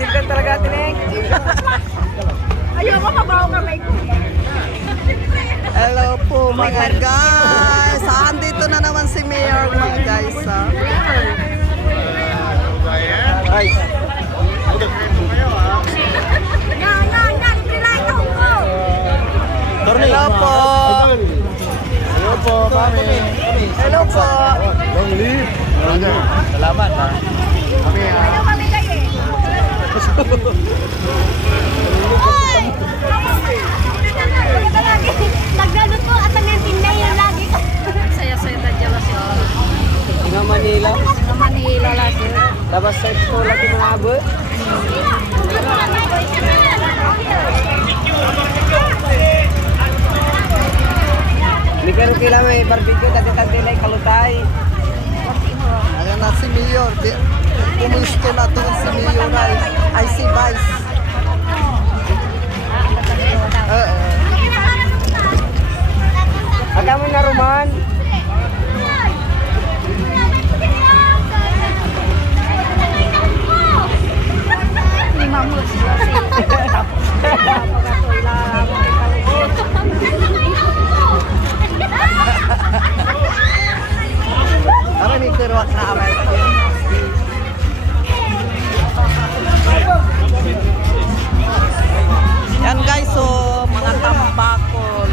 Sisilkan talaga Tineng. Ayoko mabaho kamay ko. Hello po mga guys. Andito na naman si Mayor mga guys. Guys. Hello po. Hello po, kami. Hello po. Long live. Salamat ha. Kami ha. Ayaw kami kayo eh. Oy! Naglalot po at nangyay yung lagi. Saya-saya tadya lah siya. Nga Manila. Sa Manila lah siya. Dapat sa ito lagi mga abo. Hindi ka rin kila may barbecue dati lay kalutay. Ayan na si Mayor. Pumusto na to si Mayor ay si Vice. Agamo na Roman. Lima mo sila siya. Apa nih keruak na amay? Yan guys, so mga tambakol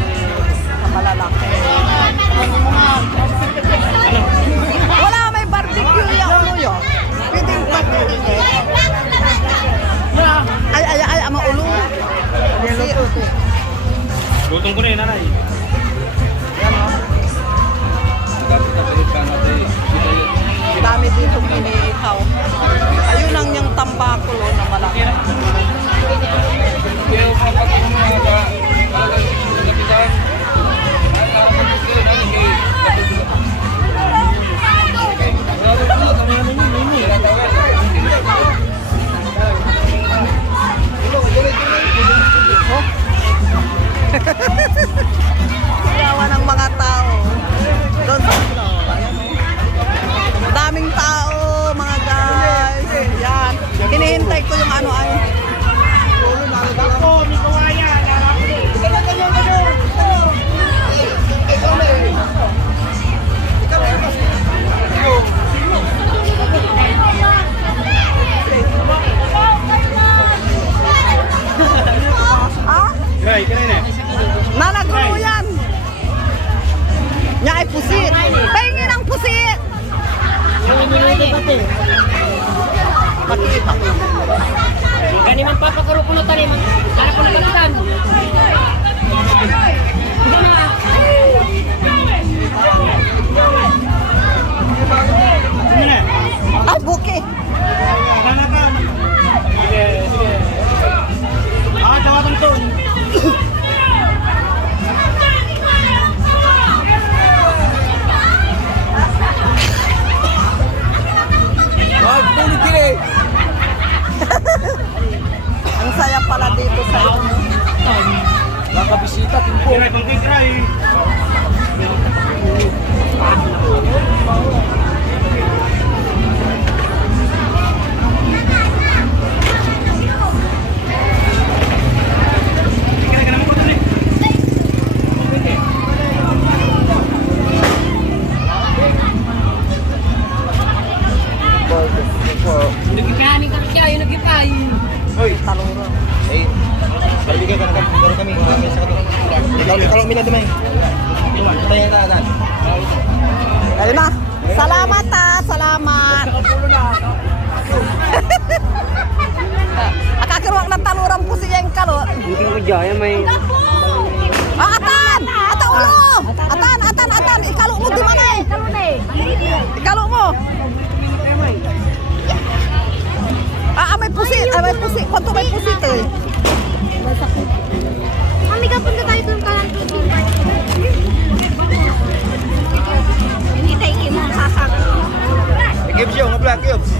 na malalaki. Wala may barbecue yung ulo yun. Pwede yung barbecue. Ay, ama ulo. Lutong ko na yun, nanay. Yan o. Dami dito iniitaw. Ayun ang yung tambakol na malaki. Yawa ng mga tao. Doon sa daming tao, mga guys. Yan. Hinihintay ko yung ano ay. Kaya, kaya na. Nanagulo yan. Nya ay pusit. Pahingin ang pusit. Makita. Gani man papakaro puno tani man. Ara puno kapitan. Ay, buki. Sige, sige. Tawatan ito. Magpulit kini. Ang saya pala dito sa Kakabisita, timpo. Kaya, kung kikray. Nagipani kami siya, yung nagipay. Hoy, taluro. eh, balikan ka na kami. Kami sa katulang. Ikaw minat naman. Tayo na. Ayun na. Salamat ha. Salamat. Akakiruak ng talurang po siya yung kalot. Hindi ko dyan, may... Atan! Atan ulo! Atan! Ikalo mo di mana eh? Ikalo mo! May pusit! May pusit! Kwanto may pusit eh? Mami, kapunta tayo doon ka lang doon. Hindi tayo kinang sasagot. Cubes yung, mga black cubes.